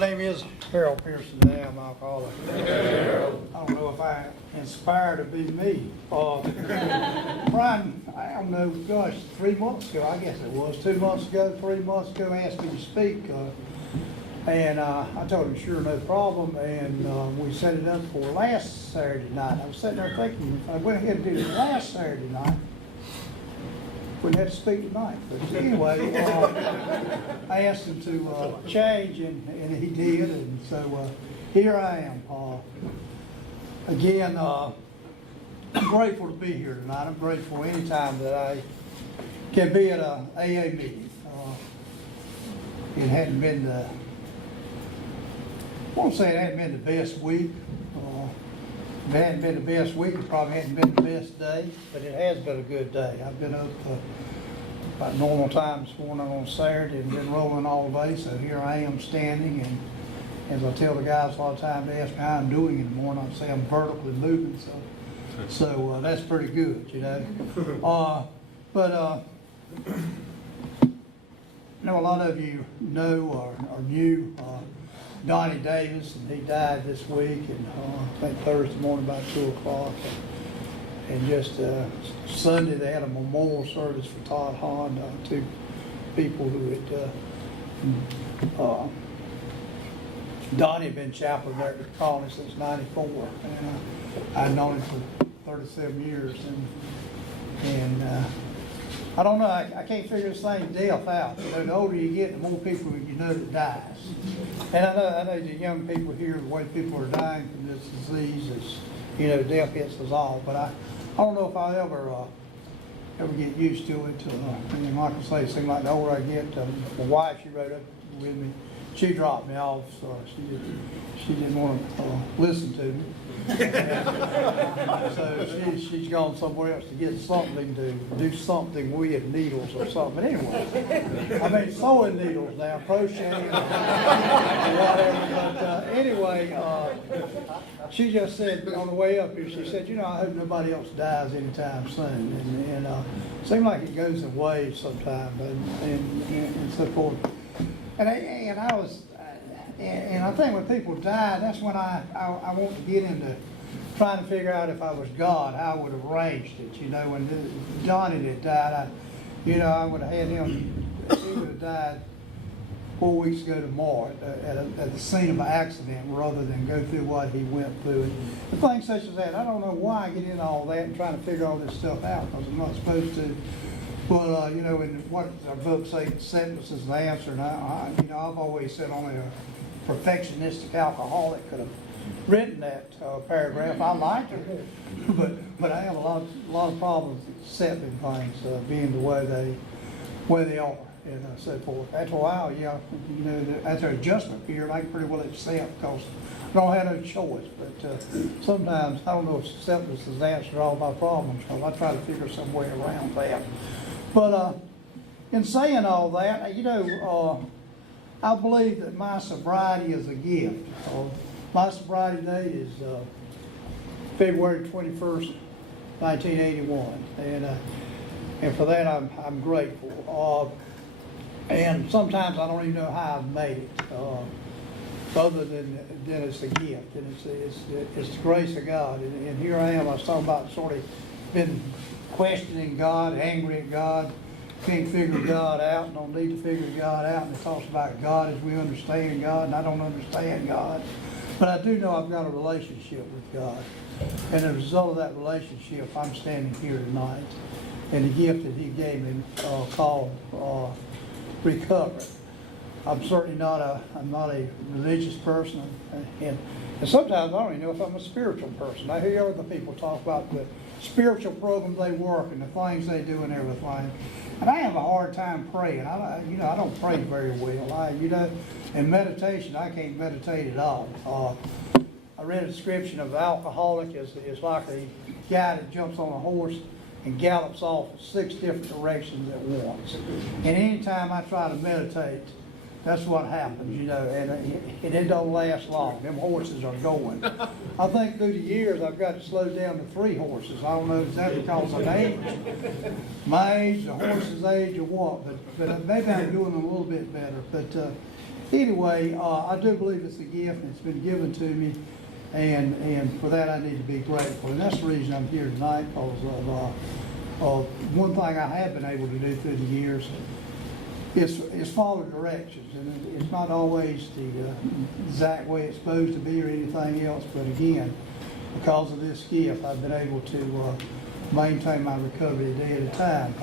name is Harold Pearson. Today I'm an alcoholic. I don't know if I inspired to be me. Brian, I don't know, gosh, 3 months ago, I guess it was, 2 months ago, 3 months ago, asked me to speak. And I told him, sure, no problem. And we set it up for last Saturday night. I was sitting there thinking, if I went ahead and did it last Saturday night, wouldn't have to speak tonight. But anyway, I asked him to change, and he did. And so here I am. Again, I'm grateful to be here tonight. I'm grateful anytime that I can be at a AA meeting. It hadn't been the, I won't say it hadn't been the best week. If it hadn't been the best week, it probably hadn't been the best day, but it has been a good day. I've been up about normal time this morning on Saturday and been rolling all day, so here I am standing, and as I tell the guys a lot of times, they ask me how I'm doing in the morning, I say I'm vertically moving, so that's pretty good, you know. I know a lot of you know or knew Donnie Davis, and he died this week, and I think Thursday morning about 2 o'clock. And just Sunday they had a memorial service for Todd Hahn, 2 people who had, Donnie had been chaplain there at the colony since '94, and I'd known him for 37 years, and I don't know, I can't figure this thing death out. You know, the older you get, the more people you know that dies. And I know the young people here, the way people are dying from this disease is, you know, death hits us all. But I don't know if I'll ever get used to it. And like I say, it seems like the older I get, the wife, she rode up with me, she dropped me off, so she didn't want to listen to me. So she's gone somewhere else to get something to do something with needles or something. But anyway, I mean sewing needles now, crocheting, whatever. But anyway, she just said on the way up here, she said, you know, I hope nobody else dies anytime soon. And it seems like it goes in waves sometimes, and so forth. And I think when people die, that's when I want to get into trying to figure out if I was God, how I would have arranged it. You know, when Donnie had died, I would have had him, he would have died 4 weeks ago tomorrow at the scene of an accident rather than go through what he went through. And things such as that, I don't know why I get into all that and trying to figure all this stuff out because I'm not supposed to. But, you know, in what our book says, acceptance is the answer. And I've always said only a perfectionistic alcoholic could have written that paragraph. I liked it, but I have a lot of problems accepting things being the way they are, and so forth. After a while, yeah, you know, after an adjustment period, I can pretty well accept because I don't have no choice. But sometimes I don't know if acceptance is the answer to all my problems because I try to figure some way around that. But in saying all that, you know, I believe that my sobriety is a gift. My sobriety date is February 21st, 1981, and for that I'm grateful. And sometimes I don't even know how I've made it, other than it's a gift, and it's the grace of God. And here I am. I was talking about sort of been questioning God, angry at God, can't figure God out, don't need to figure God out, and it talks about God as we understand God, and I don't understand God. But I do know I've got a relationship with God. And as a result of that relationship, I'm standing here tonight. And the gift that he gave me called recovery. I'm certainly not a religious person. And sometimes I don't even know if I'm a spiritual person. I hear other people talk about the spiritual programs they work and the things they do and everything. And I have a hard time praying. I don't pray very well. In meditation, I can't meditate at all. I read a description of an alcoholic as like a guy that jumps on a horse and gallops off 6 different directions at once. And anytime I try to meditate, that's what happens, you know, and it don't last long. Them horses are going. I think through the years I've got to slow down to 3 horses. I don't know if that's because of age, my age, the horse's age, or what, but maybe I'm doing a little bit better. But anyway, I do believe it's a gift and it's been given to me. And for that, I need to be grateful. And that's the reason I'm here tonight, because of one thing I have been able to do through the years is follow directions. And it's not always the exact way it's supposed to be or anything else. But again, because of this gift, I've been able to maintain my recovery a day at a time.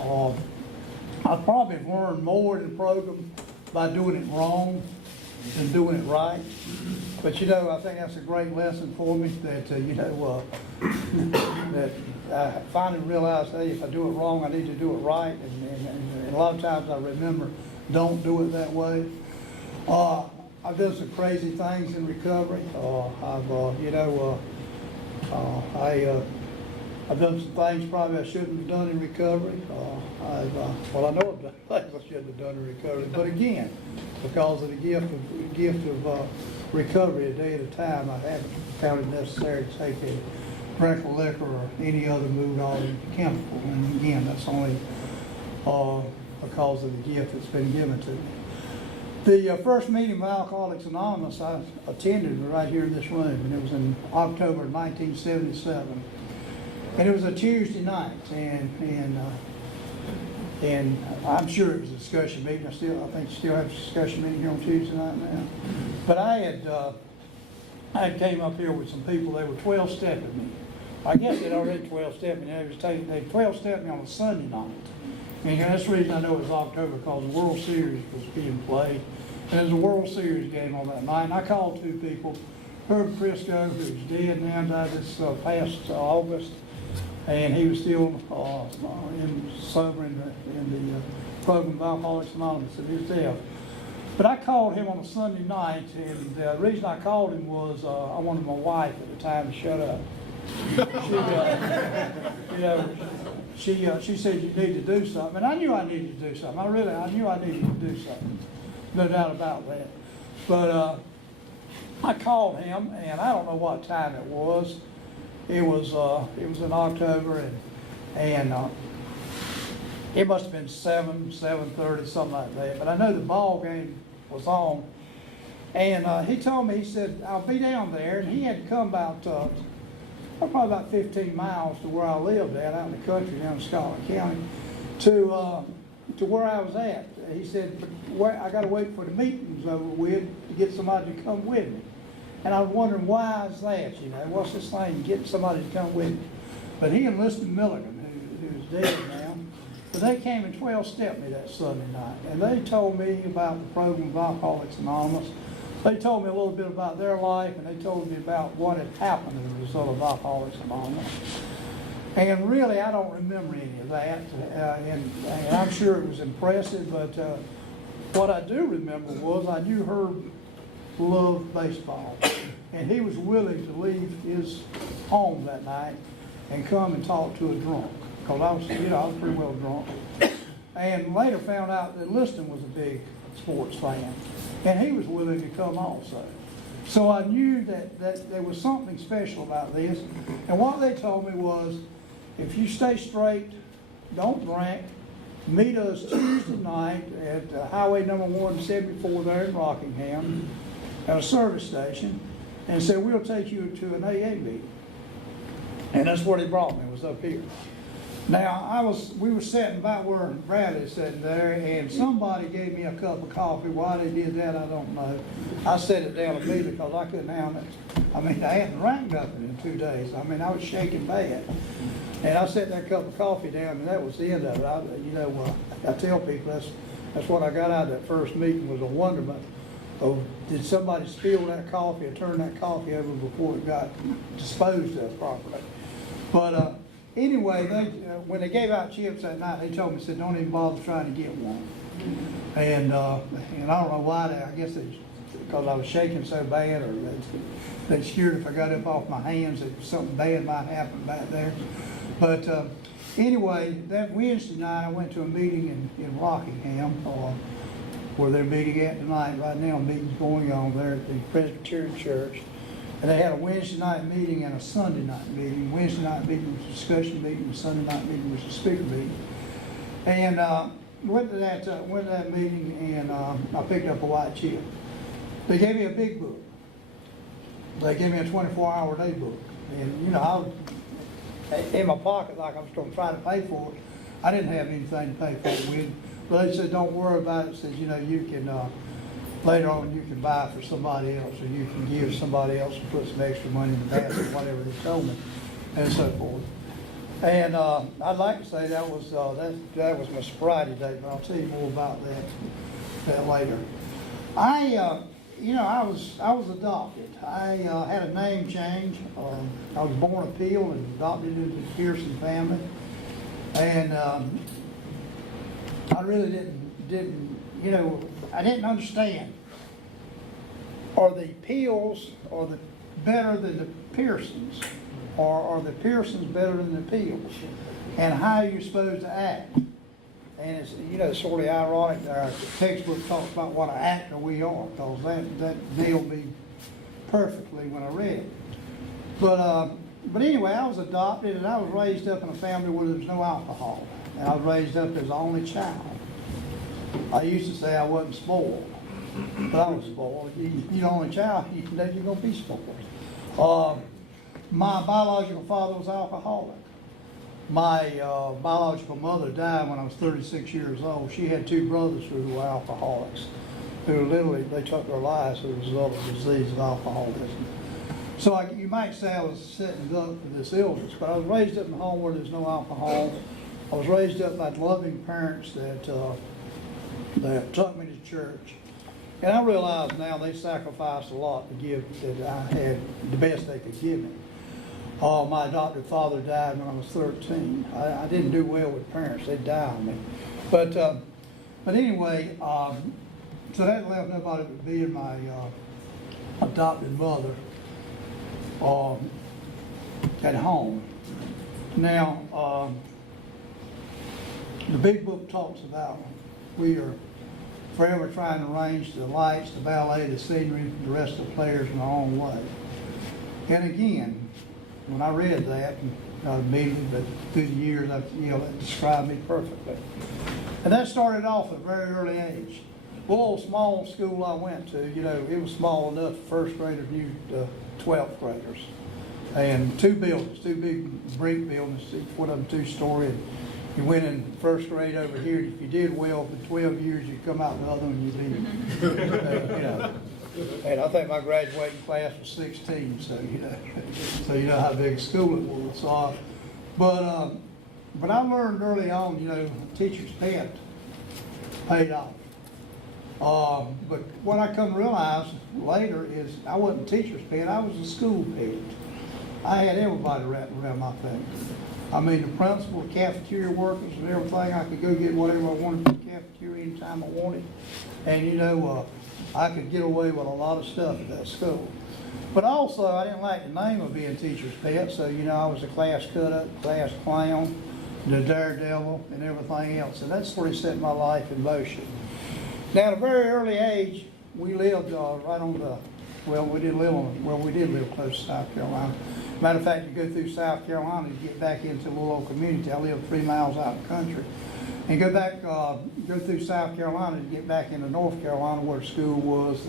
I've probably learned more in the program by doing it wrong than doing it right. But you know, I think that's a great lesson for me, that that I finally realized, hey, if I do it wrong, I need to do it right. And a lot of times I remember, don't do it that way. I've done some crazy things in recovery. I've done some things probably I shouldn't have done in recovery. I know I've done things I shouldn't have done in recovery. But again, because of the gift of recovery a day at a time, I haven't found it necessary to take a drink of liquor or any other mood-altering chemical. And again, that's only because of the gift that's been given to me. The first meeting of Alcoholics Anonymous I attended right here in this room, and it was in October of 1977. And it was a Tuesday night, and I'm sure it was a discussion meeting. I think you still have a discussion meeting here on Tuesday night now. But I had came up here with some people. They were 12-stepping me. I guess they'd already 12-stepped me. They 12-stepped me on a Sunday night. And that's the reason I know it was October, because the World Series was being played. And there was a World Series game on that night. And I called two people, Herb Crisco, who's dead now, died this past August. And he was still sober in the program of Alcoholics Anonymous at his death. But I called him on a Sunday night, and the reason I called him was I wanted my wife at the time to shut up. She said, you need to do something. And I knew I needed to do something. I knew I needed to do something. No doubt about that. But I called him, and I don't know what time it was. It was in October, and it must have been 7:30, something like that. But I know the ball game was on, and he told me, he said, I'll be down there, and he had to come probably about 15 miles to where I lived out in the country down in Scotland County, to where I was at. He said, I got to wait for the meetings over with to get somebody to come with me. And I was wondering, why is that? What's this thing, getting somebody to come with me? But he enlisted Milligan, who's dead now. But they came and 12-stepped me that Sunday night. And they told me about the program of Alcoholics Anonymous. They told me a little bit about their life, and they told me about what had happened as a result of Alcoholics Anonymous. And really, I don't remember any of that. And I'm sure it was impressive, but what I do remember was I knew Herb loved baseball, and he was willing to leave his home that night and come and talk to a drunk, because I was pretty well drunk, and later found out that Liston was a big sports fan, and he was willing to come also. So I knew that there was something special about this, and what they told me was, if you stay straight, don't drink, meet us Tuesday night at Highway number 174 there in Rockingham, at a service station, and said, we'll take you to an AA meeting. And that's where they brought me, was up here. Now, we were sitting about where Bradley's sitting there, and somebody gave me a cup of coffee. Why they did that, I don't know. I set it down immediately because I couldn't handle it. I hadn't drank nothing in 2 days. I was shaking bad. And I set that cup of coffee down, and that was the end of it. I tell people that's what I got out of that first meeting, was a wonderment. Oh, did somebody spill that coffee or turn that coffee over before it got disposed of properly? But anyway, when they gave out chips that night, they told me, said, don't even bother trying to get one. And I don't know why. I guess because I was shaking so bad, or they scared if I got up off my hands that something bad might happen back there. But anyway, that Wednesday night I went to a meeting in Rockingham, where they're meeting at tonight. Right now, meeting's going on there at the Presbyterian Church. And they had a Wednesday night meeting and a Sunday night meeting. Wednesday night meeting was a discussion meeting, Sunday night meeting was a speaker meeting. And went to that meeting, and I picked up a white chip. They gave me a big book. They gave me a 24-hour day book. And, you know, I was in my pocket like I was going to try to pay for it. I didn't have anything to pay for it with. But they said, don't worry about it. Said, you know, you can, later on you can buy for somebody else, or you can give somebody else and put some extra money in the basket, whatever they told me, and so forth. And I'd like to say that was my sobriety date, but I'll tell you more about that later. You know, I was adopted. I had a name change. I was born a Peel and adopted into the Pearson family, and I really didn't, you know, I didn't understand. Are the Peels better than the Pearsons? Or are the Pearsons better than the Peels? And how are you supposed to act? And it's, you know, sort of ironic that our textbook talks about what an actor we are, because that nailed me perfectly when I read it. But anyway, I was adopted, and I was raised up in a family where there was no alcohol. And I was raised up as the only child. I used to say I wasn't spoiled, but I was spoiled. You're the only child, you know you're going to be spoiled. My biological father was alcoholic. My biological mother died when I was 36 years old. She had two brothers who were alcoholics, who literally, they took their lives as a result of the disease of alcoholism. So you might say I was setting up for this illness, but I was raised up in a home where there's no alcohol. I was raised up by loving parents that took me to church. And I realize now they sacrificed a lot to give that I had the best they could give me. My adopted father died when I was 13. I didn't do well with parents. They died on me. But anyway, so that left nobody but me and my adopted mother at home. Now, the big book talks about we are forever trying to arrange the lights, the ballet, the scenery, the rest of the players in our own way. And again, when I read that, not immediately, but through the years, that described me perfectly. And that started off at a very early age. The little small school I went to, it was small enough first graders knew 12th graders. And two buildings, two big brick buildings, each one of them 2-story. And you went in first grade over here. If you did well for 12 years, you'd come out in the other one and you'd leave. And I think my graduating class was 16, so you know how big a school it was. So, but I learned early on, teacher's pet paid off. But what I come to realize later is I wasn't a teacher's pet, I was a school pet. I had everybody wrapped around my finger. I mean, the principal, the cafeteria workers and everything, I could go get whatever I wanted from the cafeteria anytime I wanted. And I could get away with a lot of stuff at that school. But also, I didn't like the name of being teacher's pet, so I was a class cut-up, class clown, the daredevil, and everything else. And that's where he set my life in motion. Now, at a very early age, we lived right on the, we did live close to South Carolina. Matter of fact, you go through South Carolina to get back into a little old community. I lived 3 miles out in the country. And go through South Carolina to get back into North Carolina where the school was,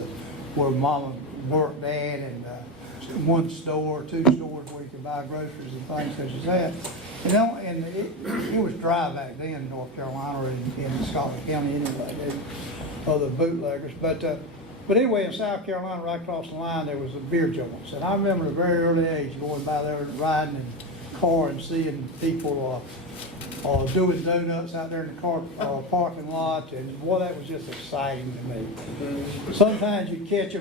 where Mama worked at, and 1 store, 2 stores where you could buy groceries and things such as that. And it was dry back then in North Carolina or in Scotland County anyway, other bootleggers. But anyway, in South Carolina, right across the line, there was a beer joints. And I remember at a very early age going by there and riding in the car and seeing people doing donuts out there in the car parking lot. And boy, that was just exciting to me. Sometimes you could catch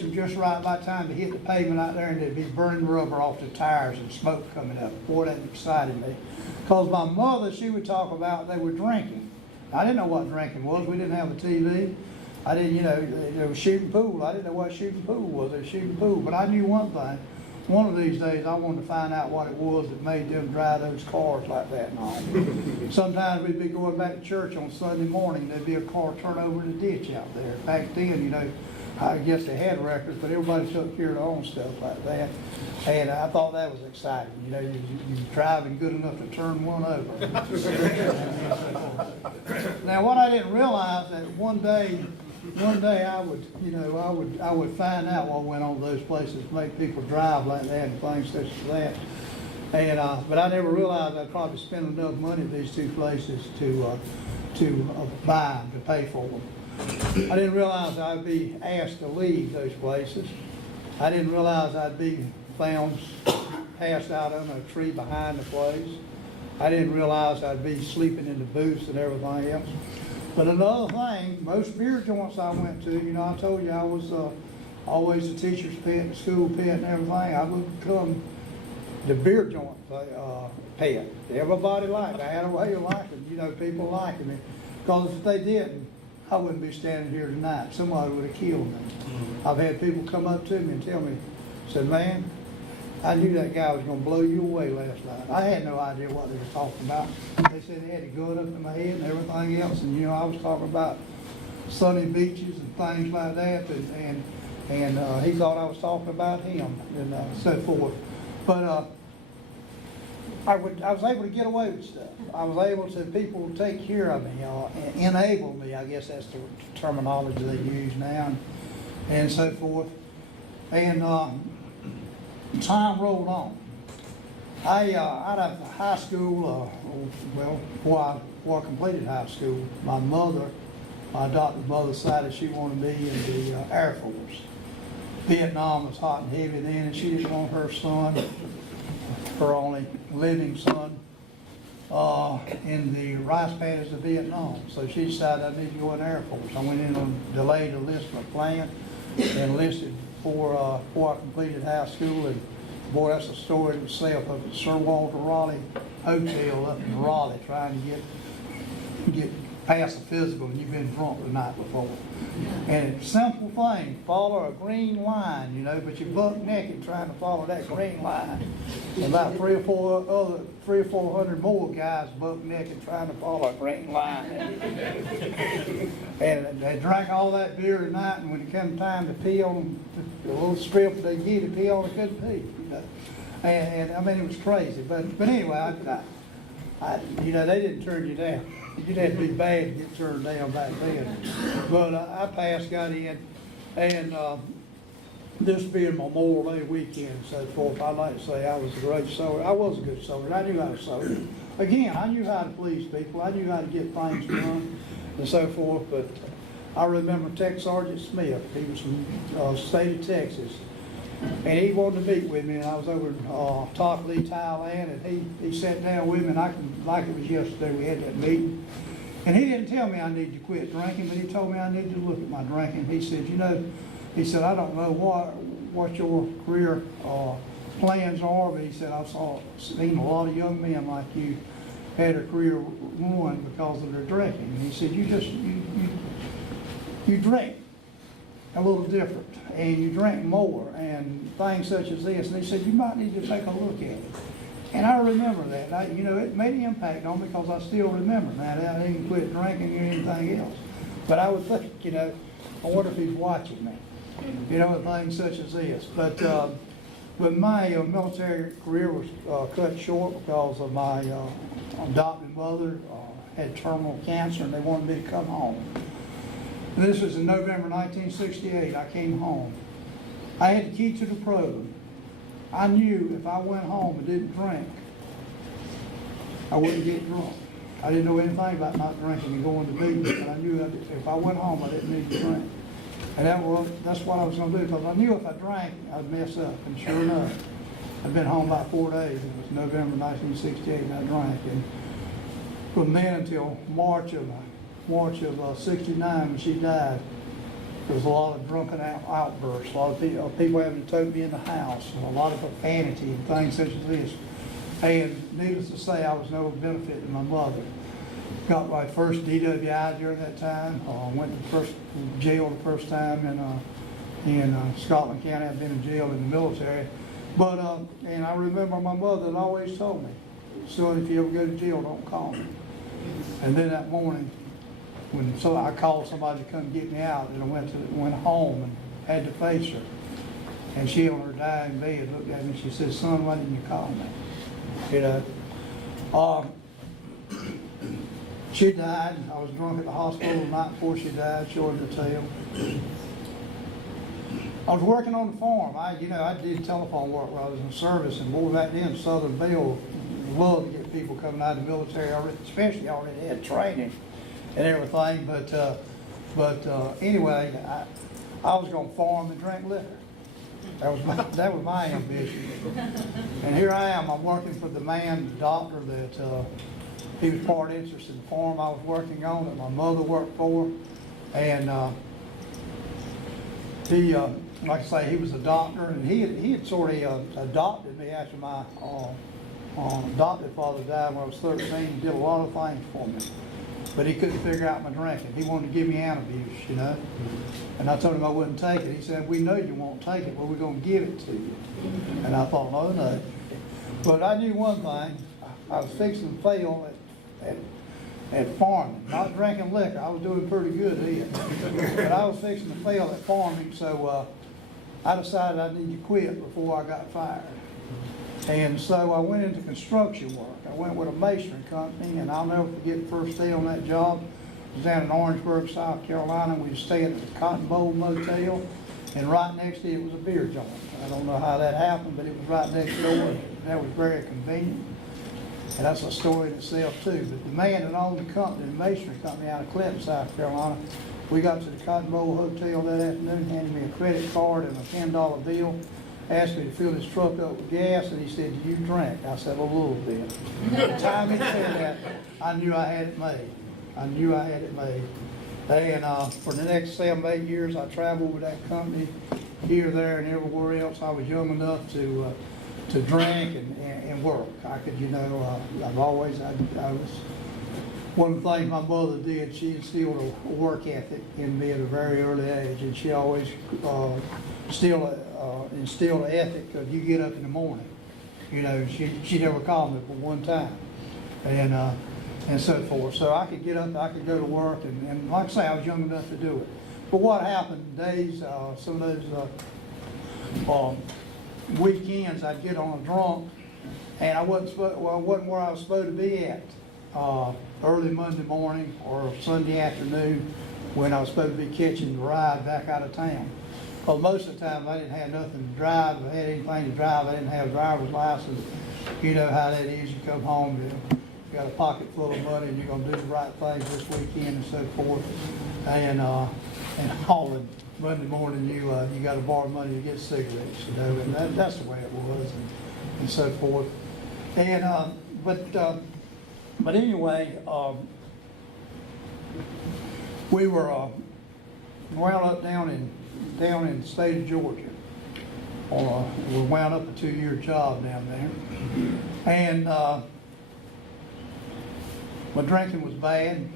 them just right by the time they hit the pavement out there, and they'd be burning rubber off the tires and smoke coming up. Boy, that excited me. Because my mother, she would talk about they were drinking. I didn't know what drinking was. We didn't have a TV. I didn't, there was shooting pool. I didn't know what shooting pool was. They were shooting pool. But I knew one thing. One of these days, I wanted to find out what it was that made them drive those cars like that and all. Sometimes we'd be going back to church on Sunday morning. There'd be a car turned over in the ditch out there. Back then, I guess they had records, but everybody took care of their own stuff like that. And I thought that was exciting. You're driving good enough to turn one over. Now, what I didn't realize that one day, one day I would, I would find out what went on those places, make people drive like that and things such as that. And, but I never realized I'd probably spend enough money at these two places to buy them, to pay for them. I didn't realize I'd be asked to leave those places. I didn't realize I'd be found passed out under a tree behind the place. I didn't realize I'd be sleeping in the booths and everything else. But another thing, most beer joints I went to, I told you I was always a teacher's pet, the school pet and everything. I would become the beer joint pet. Everybody liked me. I had a way of liking, people liking me. Because if they didn't, I wouldn't be standing here tonight. Somebody would have killed me. I've had people come up to me and tell me, said, man, I knew that guy was going to blow you away last night. I had no idea what they were talking about. They said they had a gun up in my head and everything else. And, I was talking about sunny beaches and things like that. And he thought I was talking about him and so forth. But I was able to get away with stuff. I was able to, people take care of me, enable me, I guess that's the terminology they use now, and so forth. And time rolled on. Out of high school, before I completed high school, my adopted mother decided she wanted me in the Air Force. Vietnam was hot and heavy then, and she didn't want her son, her only living son, in the rice paddies of Vietnam. So she decided I need to go in the Air Force. I went in on delayed enlistment plan and enlisted before I completed high school. And boy, that's a story in itself, up at Sir Walter Raleigh Hotel up in Raleigh, trying to get past the physical, and you've been drunk the night before. And it's a simple thing, follow a green line, but you're buck naked trying to follow that green line. And about 300 more guys buck naked trying to follow a green line. And they drank all that beer at night, and when it came time to pee on the little strip they give you to pee on, they couldn't pee. And I mean, it was crazy. But anyway, they didn't turn you down. You'd have to be bad to get turned down back then. But I passed, got in, and this being Memorial Day weekend and so forth, I'd like to say I was a great soldier. I was a good soldier. I knew how to soldier. Again, I knew how to please people. I knew how to get things done and so forth. But I remember Tech Sergeant Smith. He was from the state of Texas. And he wanted to meet with me, and I was over in Talkley, Thailand, and he sat down with me, and I can, like it was yesterday, we had that meeting. And he didn't tell me I needed to quit drinking, but he told me I needed to look at my drinking. He said, I don't know what your career plans are, but he said, I've seen a lot of young men like you had a career ruined because of their drinking. And he said, you drink a little different, and you drink more, and things such as this. And he said, you might need to take a look at it. And I remember that. It made an impact on me because I still remember that. I didn't quit drinking or anything else. But I would think, I wonder if he's watching me, with things such as this. But my military career was cut short because of my adopted mother had terminal cancer, and they wanted me to come home. And this was in November 1968. I came home. I had the key to the program. I knew if I went home and didn't drink, I wouldn't get drunk. I didn't know anything about not drinking and going to meetings, but I knew if I went home, I didn't need to drink. And that's what I was going to do, because I knew if I drank, I'd mess up. And sure enough, I'd been home about 4 days. It was November 1968, and I drank. And from then until March of '69, when she died, there was a lot of drunken outbursts, a lot of people having to tote me in the house, and a lot of profanity and things such as this. And needless to say, I was no benefit to my mother. Got my first DWI during that time. Went to jail the first time in Scotland County. I'd been in jail in the military. But, and I remember my mother had always told me, son, if you ever go to jail, don't call me. And then that morning, I called somebody to come get me out, and I went home and had to face her. And she on her dying bed looked at me and she said, son, why didn't you call me? She died. I was drunk at the hospital the night before she died, short of the tale. I was working on the farm. I did telephone work while I was in service, and boy, back then, Southern Bell loved to get people coming out of the military, especially already had training and everything. But anyway, I was going to farm and drink liquor. That was my ambition. And here I am. I'm working for the doctor that he was part interest in the farm I was working on that my mother worked for, and he, like I say, he was a doctor, and he had sort of adopted me after my adopted father died when I was 13. He did a lot of things for me, but he couldn't figure out my drinking. He wanted to give me antabuse, and I told him I wouldn't take it. He said, "We know you won't take it, but we're going to give it to you." And I thought, no. But I knew one thing. I was fixing to fail at farming, not drinking liquor. I was doing pretty good then. But I was fixing to fail at farming, so I decided I needed to quit before I got fired. And so I went into construction work. I went with a masonry company, and I'll never forget the first day on that job. It was down in Orangeburg, South Carolina. We were staying at the Cotton Bowl Motel, and right next to it was a beer joint. I don't know how that happened, but it was right next door. That was very convenient. And that's a story in itself too. But the man that owned the company, the masonry company out of Clinton, South Carolina, we got to the Cotton Bowl Hotel that afternoon, handed me a credit card and a $10 bill, asked me to fill his truck up with gas, and he said, "Do you drink?" I said, "A little bit." The time he said that, I knew I had it made. I knew I had it made. And for the next 7, 8 years, I traveled with that company here, there, and everywhere else. I was young enough to drink and work. I could, I was, one of the things my mother did, she instilled a work ethic in me at a very early age, and she always instilled an ethic of you get up in the morning. She never called me for one time, and so forth. So I could get up, I could go to work, and like I say, I was young enough to do it. But what happened, some of those weekends, I'd get on a drunk, and I wasn't where I was supposed to be at early Monday morning or Sunday afternoon when I was supposed to be catching the ride back out of town. Well, most of the time I didn't have nothing to drive. If I had anything to drive, I didn't have a driver's license. You know how that is. You come home, you got a pocket full of money, and you're going to do the right things this weekend and so forth. And all the Monday morning, you got to borrow money to get cigarettes, and that's the way it was, and so forth. And but anyway, we were wound up down in the state of Georgia. We wound up a 2-year job down there, and my drinking was bad.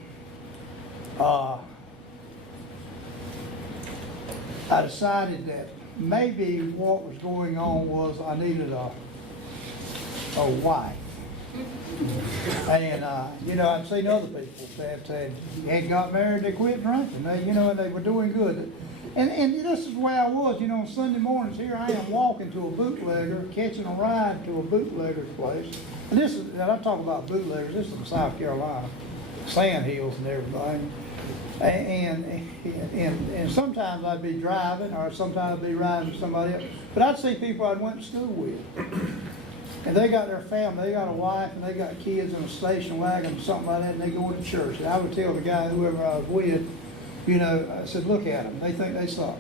I decided that maybe what was going on was I needed a wife. And, I'd seen other people that had got married, they quit drinking, and they were doing good. And this is the way I was, on Sunday mornings, here I am walking to a bootlegger, catching a ride to a bootlegger's place. And I'm talking about bootleggers, this is in South Carolina, sand hills and everything. And sometimes I'd be driving, or sometimes I'd be riding with somebody else. But I'd see people I went to school with. And they got their family, they got a wife, and they got kids in a station wagon or something like that, and they go to church. And I would tell the guy, whoever I was with, I said, look at them, they think they suck.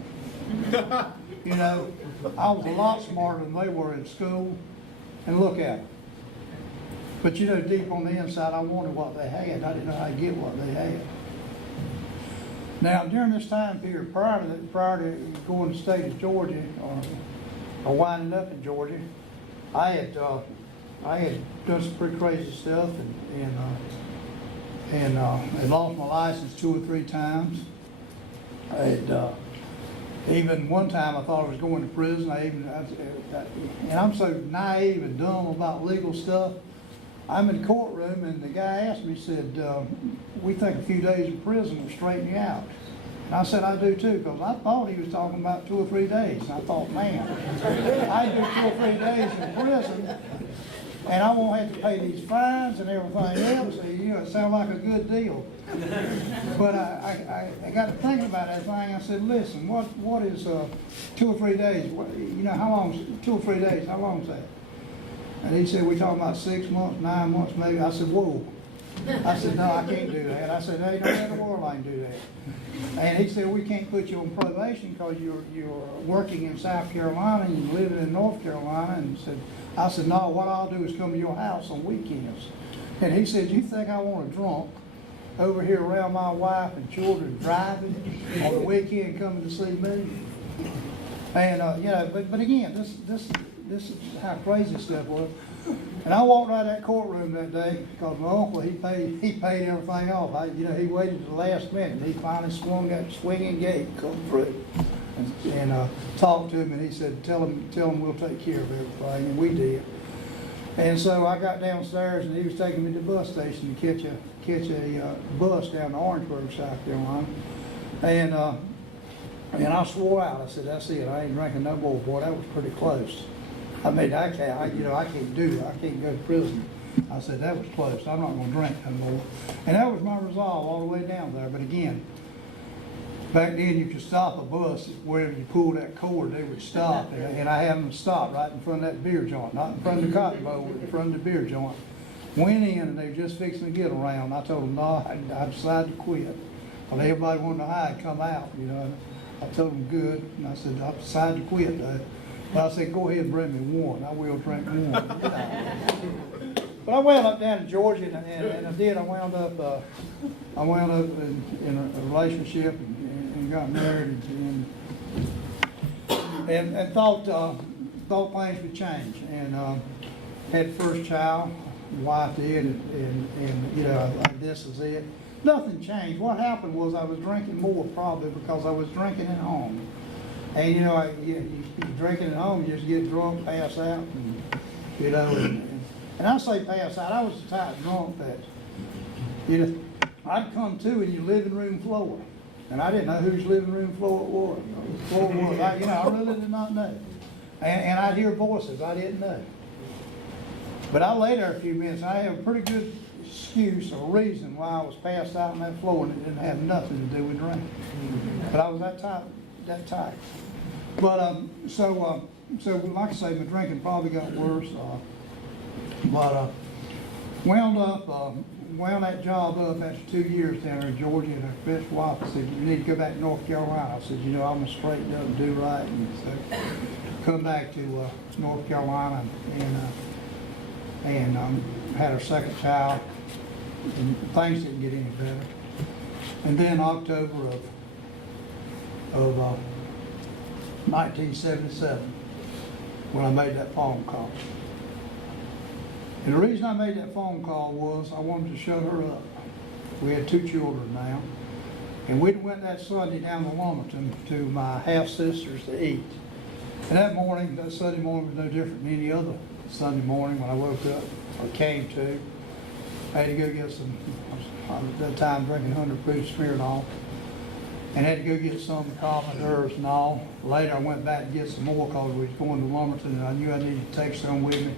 I was a lot smarter than they were in school, and look at them. But deep on the inside, I wanted what they had. I didn't know how to get what they had. Now, during this time period, prior to going to the state of Georgia, or winding up in Georgia, I had done some pretty crazy stuff, and lost my license 2 or 3 times. I had even one time I thought I was going to prison. And I'm so naive and dumb about legal stuff. I'm in the courtroom, and the guy asked me, he said, "We think a few days in prison will straighten you out." And I said, "I do too," because I thought he was talking about 2 or 3 days. And I thought, man, I do 2 or 3 days in prison, and I won't have to pay these fines and everything else. it sounded like a good deal. But I got to thinking about that thing. I said, listen, what is 2 or 3 days? How long? 2 or 3 days. How long is that? And he said, we talking about 6 months, 9 months, maybe. I said, whoa. I said, no, I can't do that. I said, ain't no way in the world I can do that. And he said, we can't put you on probation because you're working in South Carolina and you're living in North Carolina. And I said, no, what I'll do is come to your house on weekends. And he said, you think I want a drunk over here around my wife and children driving on the weekend coming to see me? And, but again, this is how crazy stuff was. And I walked out of that courtroom that day because my uncle, he paid everything off. He waited to the last minute. He finally swung that swinging gate, come through, and talked to him. And he said, "Tell him we'll take care of everything." And we did. And so I got downstairs, and he was taking me to the bus station to catch a bus down to Orangeburg, South Carolina. And I swore out. I said, "That's it. I ain't drinking no more." Boy, that was pretty close. I mean, I can't do it. I can't go to prison. I said, that was close. I'm not going to drink no more. And that was my resolve all the way down there. But again, back then you could stop a bus wherever you pulled that cord, they would stop. And I had them stop right in front of that beer joint, not in front of the cotton bowl, but in front of the beer joint. Went in and they were just fixing to get around. I told them, no, I decided to quit. Well, everybody wanted to hide, come out, I told them good. And I said, I decided to quit though. But I said, go ahead and bring me one. I will drink one. But I wound up down in Georgia, and I did. I wound up in a relationship and got married, and thought things would change. And had the first child, wife did, and this is it. Nothing changed. What happened was I was drinking more, probably because I was drinking at home. And you drinking at home, you just get drunk, pass out, and I say pass out. I was the type of drunk that I'd come to in your living room floor, and I didn't know whose living room floor it was. I really did not know, and I'd hear voices I didn't know. But I lay there a few minutes. I had a pretty good excuse or reason why I was passed out on that floor, and it didn't have nothing to do with drinking. But I was that type. But so like I say, my drinking probably got worse. But wound that job up after 2 years down there in Georgia, and the best wife said, "You need to go back to North Carolina." I said, "I'm gonna straighten up and do right." And so come back to North Carolina and had our second child, and things didn't get any better. And then October of 1977, when I made that phone call. And the reason I made that phone call was I wanted to show her up. We had 2 children now. And we went that Sunday down to Lumberton to my half-sisters to eat. And that Sunday morning was no different than any other Sunday morning when I woke up or came to. I had to go get some, I was at that time drinking 100 proof Smirnoff. And had to go get some to calm my nerves and all. Later I went back to get some more because we was going to Lumberton, and I knew I needed to take some with me.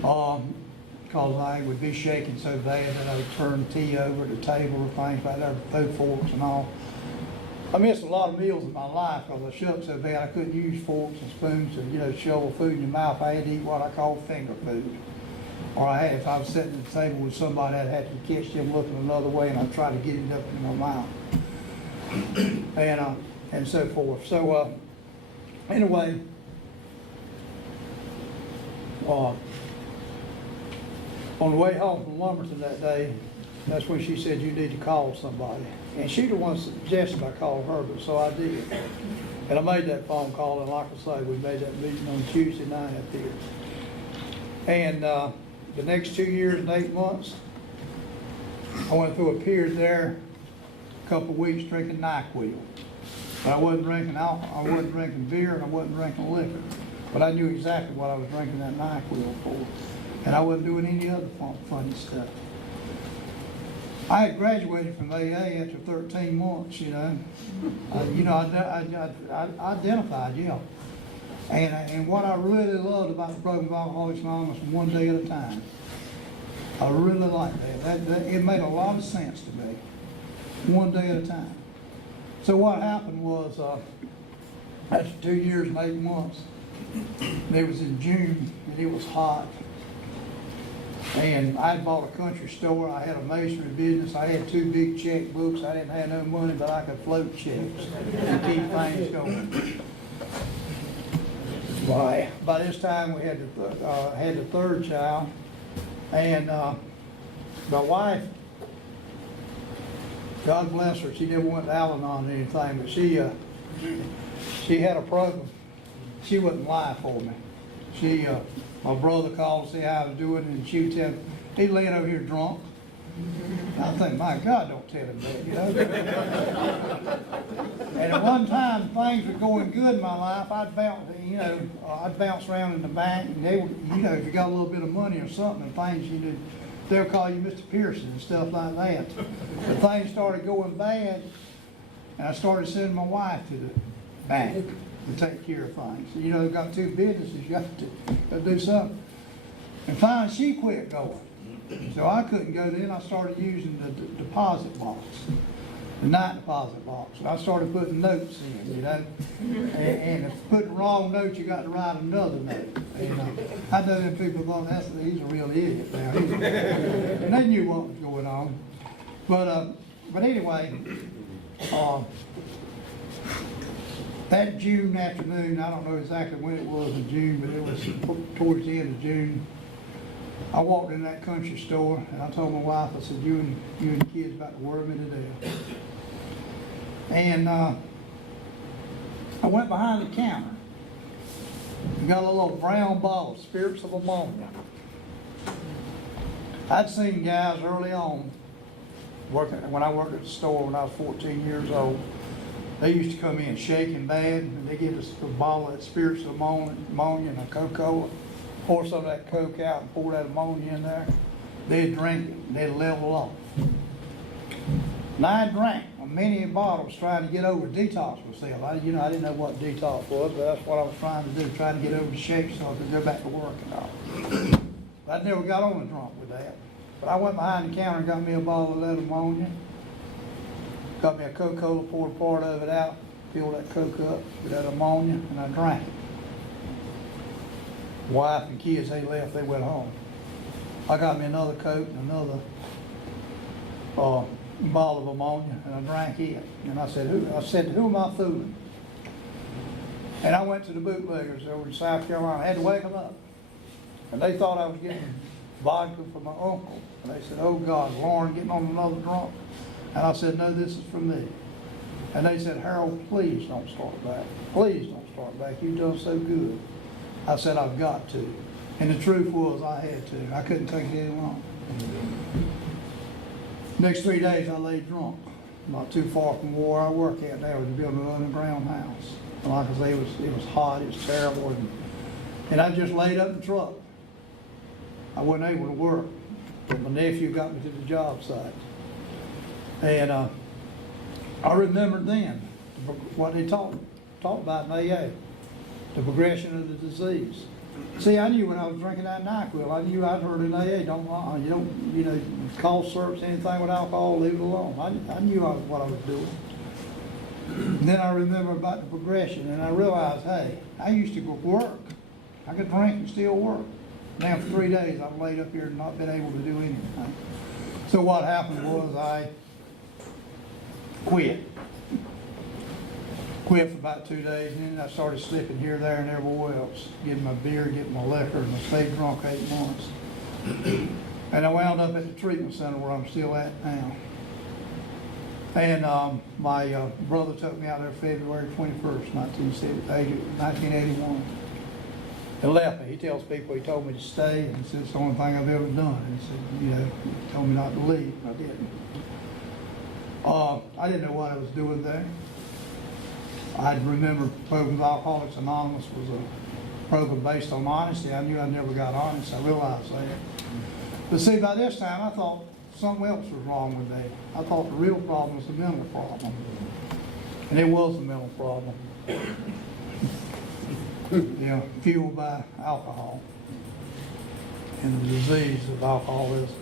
Because I would be shaking so bad that I would turn tea over at the table or things like that, food forks and all. I missed a lot of meals in my life because I shook so bad I couldn't use forks and spoons to shovel food in your mouth. I had to eat what I call finger food. Or if I was sitting at the table with somebody, I'd have to catch them looking another way, and I'd try to get it up in my mouth. And so forth. So anyway, on the way home from Lumberton that day, that's when she said, "You need to call somebody." And she the one suggested I call her, but so I did. And I made that phone call, and like I say, we made that meeting on Tuesday night up here. And the next 2 years and 8 months, I went through a period there, couple of weeks drinking NyQuil. But I wasn't drinking alcohol, I wasn't drinking beer, and I wasn't drinking liquor. But I knew exactly what I was drinking that NyQuil for. And I wasn't doing any other funny stuff. I had graduated from AA after 13 months, I identified, yeah. And what I really loved about the program of Alcoholics Anonymous was one day at a time. I really like that. It made a lot of sense to me, one day at a time. So what happened was, after 2 years and 8 months, it was in June, and it was hot. And I had bought a country store. I had a masonry business. I had 2 big checkbooks. I didn't have no money, but I could float checks and keep things going. By this time, we had the 3rd child, and my wife, God bless her, she never went to Al-Anon or anything, but she had a problem. She wouldn't lie for me. My brother called to see how I was doing, and she would tell me, he'd laying over here drunk. And I think, my God, don't tell him that, you know. And at one time, things were going good in my life. I'd bounce around in the bank, and they would, you know, if you got a little bit of money or something, and things, they'll call you Mr. Pearson and stuff like that. But things started going bad, and I started sending my wife to the bank to take care of things. You know, they've got 2 businesses, you have to do something. And finally, she quit going. So I couldn't go then. I started using the deposit box, the night deposit box. And I started putting notes in, you know. And if you put the wrong note, you got to write another note. I know them people thought he's a real idiot now. And they knew what was going on. But anyway, that June afternoon, I don't know exactly when it was in June, but it was towards the end of June. I walked in that country store, and I told my wife, I said, you and the kids about to worry me to death. And I went behind the counter and got a little brown bottle, spirits of ammonia. I'd seen guys early on, when I worked at the store when I was 14 years old, they used to come in shaking bad, and they get a bottle of that spirits of ammonia and a Coca-Cola. Pour some of that Coke out and pour that ammonia in there. They'd drink it and they'd level off. And I drank many bottles trying to get over detox myself. I didn't know what detox was, but that's what I was trying to do, trying to get over the shake so I could go back to work and all. But I never got on the drunk with that. But I went behind the counter and got me a bottle of that ammonia. Got me a Coca-Cola, poured part of it out, filled that Coke up with that ammonia, and I drank it. Wife and kids, they left, they went home. I got me another Coke and another bottle of ammonia, and I drank it. And I said, who am I fooling? And I went to the bootleggers over in South Carolina. I had to wake them up. And they thought I was getting vodka from my uncle. And they said, oh God, Lauren getting on another drunk. And I said, no, this is for me. And they said, Harold, please don't start back. Please don't start back. You've done so good. I said, I've got to. And the truth was, I had to. I couldn't take it any longer. Next 3 days, I lay drunk. Not too far from where I work at now. We were building an underground house. And like I say, it was hot, it was terrible. And I just laid up in the truck. I wasn't able to work. But my nephew got me to the job site. And I remembered then what they talked about in AA. The progression of the disease. See, I knew when I was drinking that NyQuil, I knew I'd heard in AA, don't cause syrups, anything with alcohol, leave it alone. I knew what I was doing. And then I remember about the progression, and I realized, hey, I used to go work. I could drink and still work. Now for 3 days, I've laid up here and not been able to do anything. So what happened was I quit. Quit for about 2 days, and then I started slipping here, there, and everywhere else, getting my beer, getting my liquor, and I stayed drunk 8 months. And I wound up at the treatment center where I'm still at now. And my brother took me out there February 21st, 1981. And left me. He tells people he told me to stay, and he said it's the only thing I've ever done. And he said, he told me not to leave, and I didn't. I didn't know what I was doing there. I remember Programs Alcoholics Anonymous was a program based on honesty. I knew I never got honest. I realized that. But see, by this time, I thought something else was wrong with me. I thought the real problem was the mental problem. And it was a mental problem. Fueled by alcohol and the disease of alcoholism.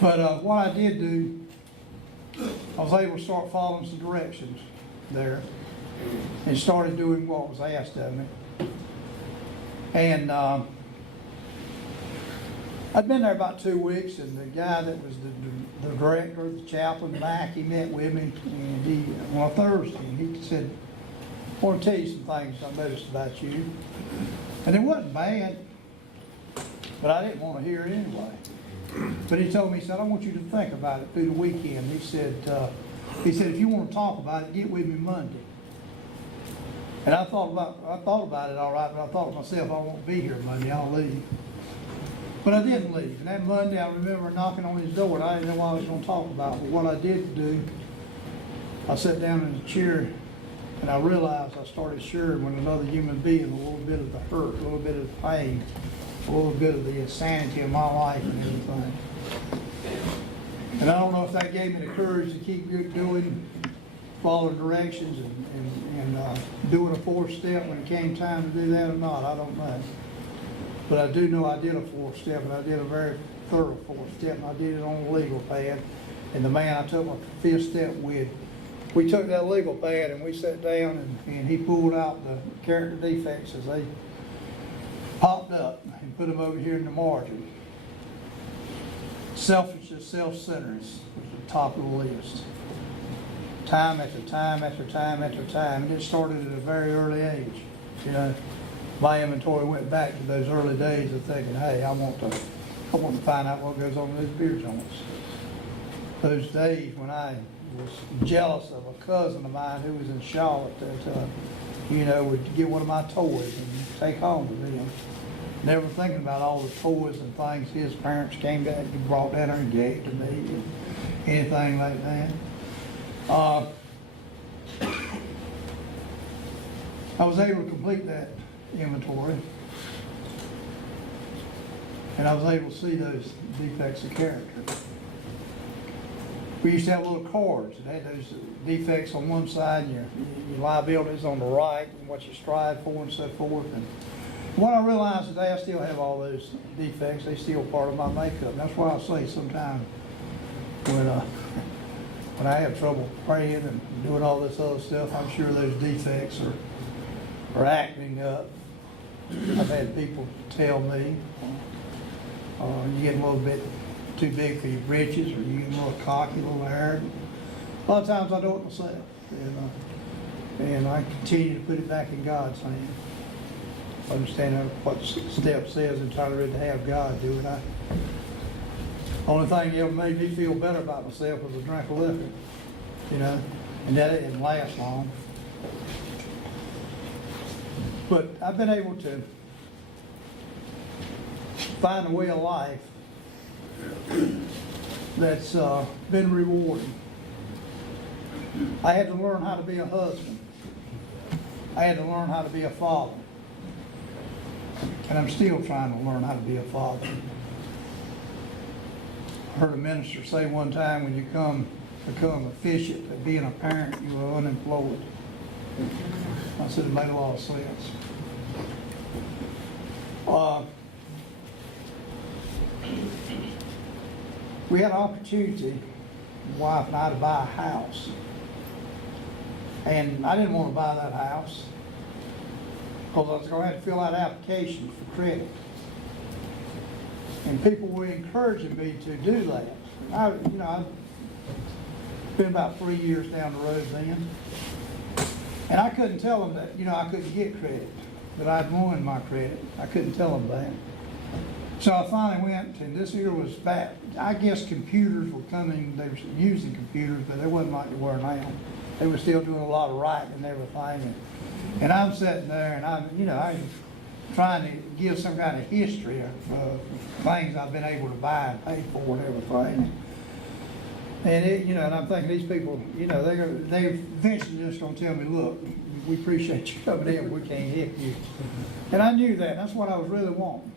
But what I did do, I was able to start following some directions there and started doing what was asked of me. And I'd been there about 2 weeks, and the guy that was the director, the chaplain, Mac, he met with me, and he, on a Thursday, and he said, I want to tell you some things I noticed about you. And it wasn't bad, but I didn't want to hear it anyway. But he told me, he said, I want you to think about it through the weekend. He said, if you want to talk about it, get with me Monday. And I thought about it all right, but I thought to myself, I won't be here Monday, I'll leave. But I didn't leave. And that Monday, I remember knocking on his door, and I didn't know what I was going to talk about. But what I did do, I sat down in a chair, and I realized I started sharing with another human being a little bit of the hurt, a little bit of the pain, a little bit of the insanity of my life and everything. And I don't know if that gave me the courage to keep doing, following directions and doing a 4th step when it came time to do that or not. I don't know. But I do know I did a 4th step, and I did a very thorough 4th step, and I did it on the legal pad. And the man I took my 5th step with, we took that legal pad and we sat down, and he pulled out the character defects as they popped up and put them over here in the margin. Selfishness, self-centeredness was the top of the list. Time after time after time after time. And it started at a very early age. You know, my inventory went back to those early days of thinking, hey, I want to find out what goes on in those beer joints. Those days when I was jealous of a cousin of mine who was in Charlotte that, would get one of my toys and take home with them. Never thinking about all the toys and things his parents came back and brought down there and gave to me and anything like that. I was able to complete that inventory, and I was able to see those defects of character. We used to have little cards that had those defects on one side and your liabilities on the right and what you strive for and so forth. And what I realized today, I still have all those defects. They're still part of my makeup. And that's why I say sometimes when I have trouble praying and doing all this other stuff, I'm sure those defects are acting up. I've had people tell me, you get a little bit too big for your britches, or you get a little cocky, a little arrogant. A lot of times I do it myself, and I continue to put it back in God's hand. Understand what the step says and try to have God do it. Only thing that ever made me feel better about myself was a drink of liquor, and that didn't last long. But I've been able to find a way of life that's been rewarding. I had to learn how to be a husband. I had to learn how to be a father. And I'm still trying to learn how to be a father. I heard a minister say one time, when you become efficient at being a parent, you are unemployed. I said it made a lot of sense. We had an opportunity, my wife and I, to buy a house. And I didn't want to buy that house because I was going to have to fill out applications for credit. And people were encouraging me to do that. I've been about 3 years down the road then. And I couldn't tell them that, I couldn't get credit, that I'd ruined my credit. I couldn't tell them that. So I finally went, and this year was back. I guess computers were coming, they were using computers, but they wasn't like they were now. They were still doing a lot of writing and everything. And I'm sitting there, and I'm trying to give some kind of history of things I've been able to buy and pay for and everything. And and I'm thinking these people, they're eventually just going to tell me, look, we appreciate you coming in, but we can't help you. And I knew that. That's what I was really wanting.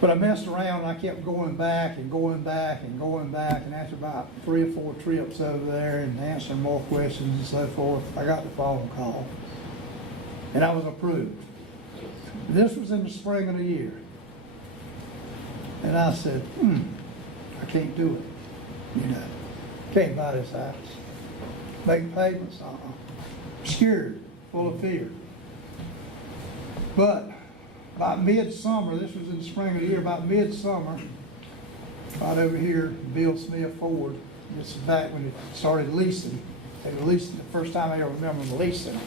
But I messed around, and I kept going back and going back and going back, and after about 3 or 4 trips over there and answering more questions and so forth, I got the phone call, and I was approved. This was in the spring of the year. And I said, I can't do it, you know. Can't buy this house. Make payments, scared, full of fear. But about midsummer, this was in the spring of the year, about midsummer, right over here, Bill Smith Ford, this is back when it started leasing. They were leasing the first time I ever remember them leasing.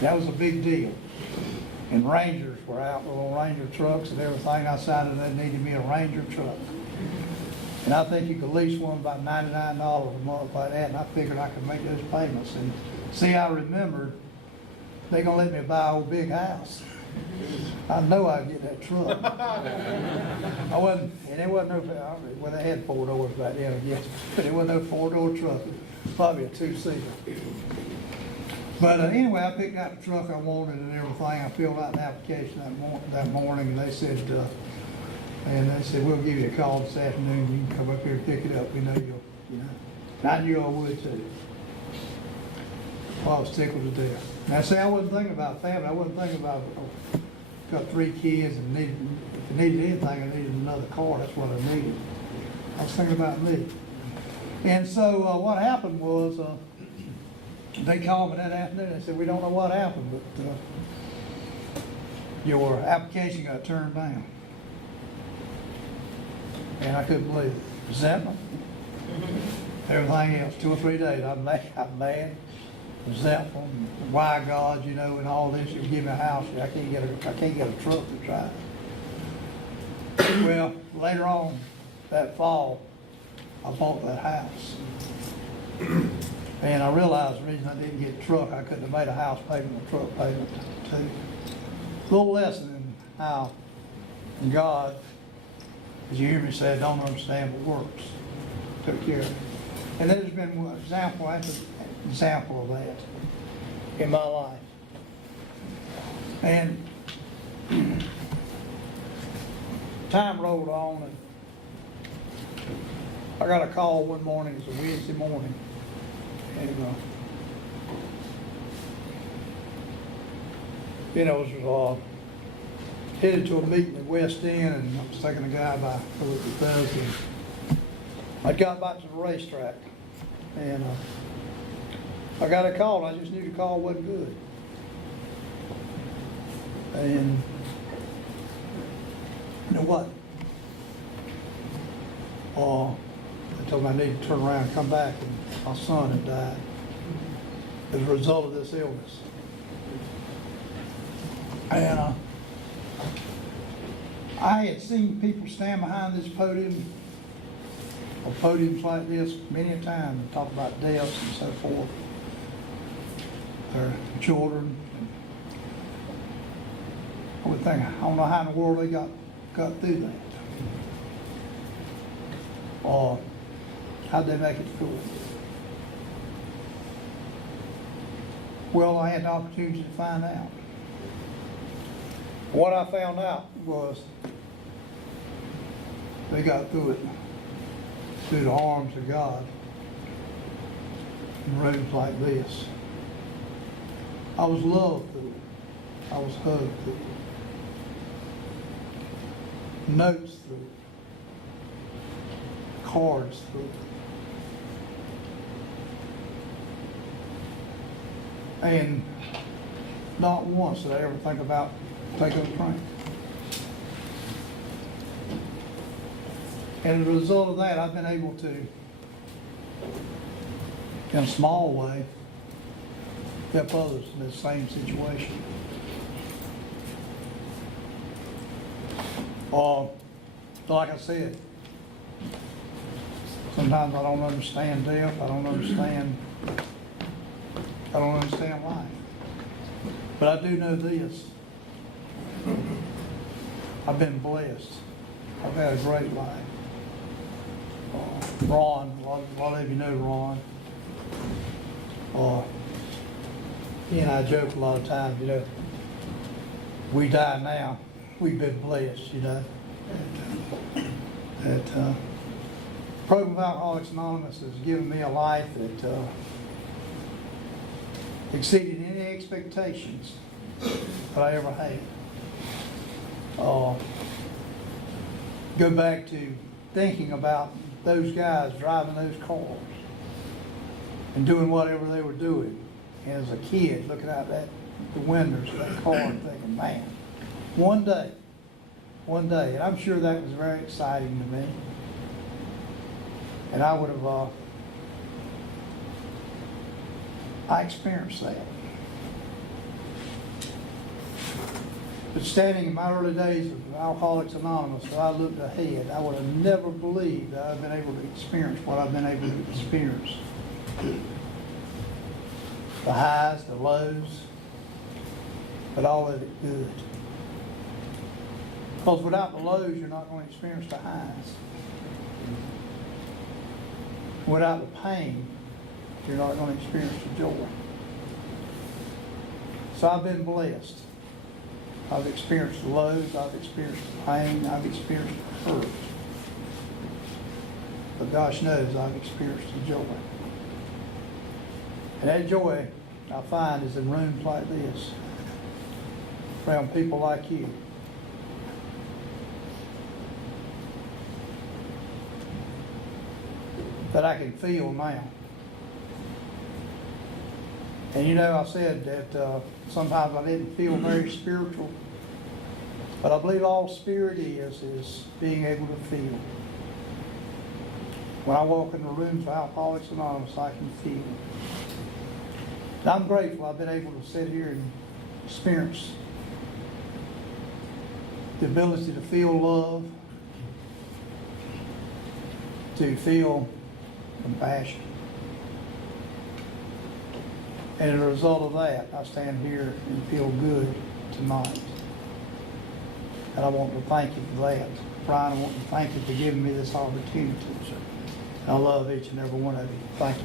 That was a big deal. And Rangers were out, little Ranger trucks and everything. I decided they needed me a Ranger truck. And I think you could lease one about $99 a month like that, and I figured I could make those payments. And see, I remembered they're gonna let me buy a old big house. I know I'd get that truck. I wasn't, and it wasn't no, well, they had 4 doors back then, I guess, but it wasn't no 4-door truck, probably a 2-seater. But anyway, I picked out the truck I wanted and everything. I filled out an application that morning, and they said, we'll give you a call this afternoon. You can come up here and pick it up. We know you'll, you know. And I knew I would too. Well, I was tickled to death. Now, see, I wasn't thinking about family. I wasn't thinking about, got 3 kids and if I needed anything, I needed another car. That's what I needed. I was thinking about me. And so what happened was, they called me that afternoon. They said, we don't know what happened, but your application got turned down. And I couldn't believe it. Resentment. Everything else, 2 or 3 days, I'm mad, resentful, why God, you know, and all this, you give me a house, I can't get a truck to drive. Well, later on that fall, I bought that house. And I realized the reason I didn't get a truck, I couldn't have made a house payment, a truck payment too. A little lesson in how God, as you hear me say, I don't understand what works, took care of it. And there's been one example after example of that in my life. And time rolled on, and I got a call one morning, it was a Wednesday morning, and it was headed to a meeting at West End, and I was taking a guy by Philip Thursday. I got back to the racetrack, and I got a call. I just knew the call wasn't good. And you know what? They told me I needed to turn around and come back, and my son had died as a result of this illness. And I had seen people stand behind this podium, or podiums like this, many a time, and talk about deaths and so forth, their children. I would think, I don't know how in the world they got through that. Or how'd they make it through it? Well, I had the opportunity to find out. What I found out was they got through it through the arms of God in rooms like this. I was loved through it. I was hugged through it. Notes through it. Cards through it. And not once did I ever think about taking a train. And as a result of that, I've been able to, in a small way, help others in the same situation. Like I said, sometimes I don't understand death, I don't understand life. But I do know this. I've been blessed. I've had a great life. Ron, a lot of you know Ron. He and I joke a lot of times, we die now, we've been blessed, That Program of Alcoholics Anonymous has given me a life that exceeded any expectations that I ever had. go back to thinking about those guys driving those cars and doing whatever they were doing. And as a kid, looking out the windows of that car and thinking, man, one day, and I'm sure that was very exciting to me. And I would have, I experienced that. But standing in my early days of Alcoholics Anonymous, if I looked ahead, I would have never believed that I've been able to experience what I've been able to experience. The highs, the lows, but all of it good. Because without the lows, you're not going to experience the highs. Without the pain, you're not going to experience the joy. So I've been blessed. I've experienced the lows, I've experienced the pain, I've experienced the hurt. But gosh knows I've experienced the joy. And that joy I find is in rooms like this, around people like you. That I can feel now. And you know, I said that sometimes I didn't feel very spiritual, but I believe all spirit is being able to feel. When I walk in the rooms of Alcoholics Anonymous, I can feel. And I'm grateful I've been able to sit here and experience the ability to feel love, to feel compassion. And as a result of that, I stand here and feel good tonight. And I want to thank you for that. Brian, I want to thank you for giving me this opportunity. I love each and every one of you. Thank you.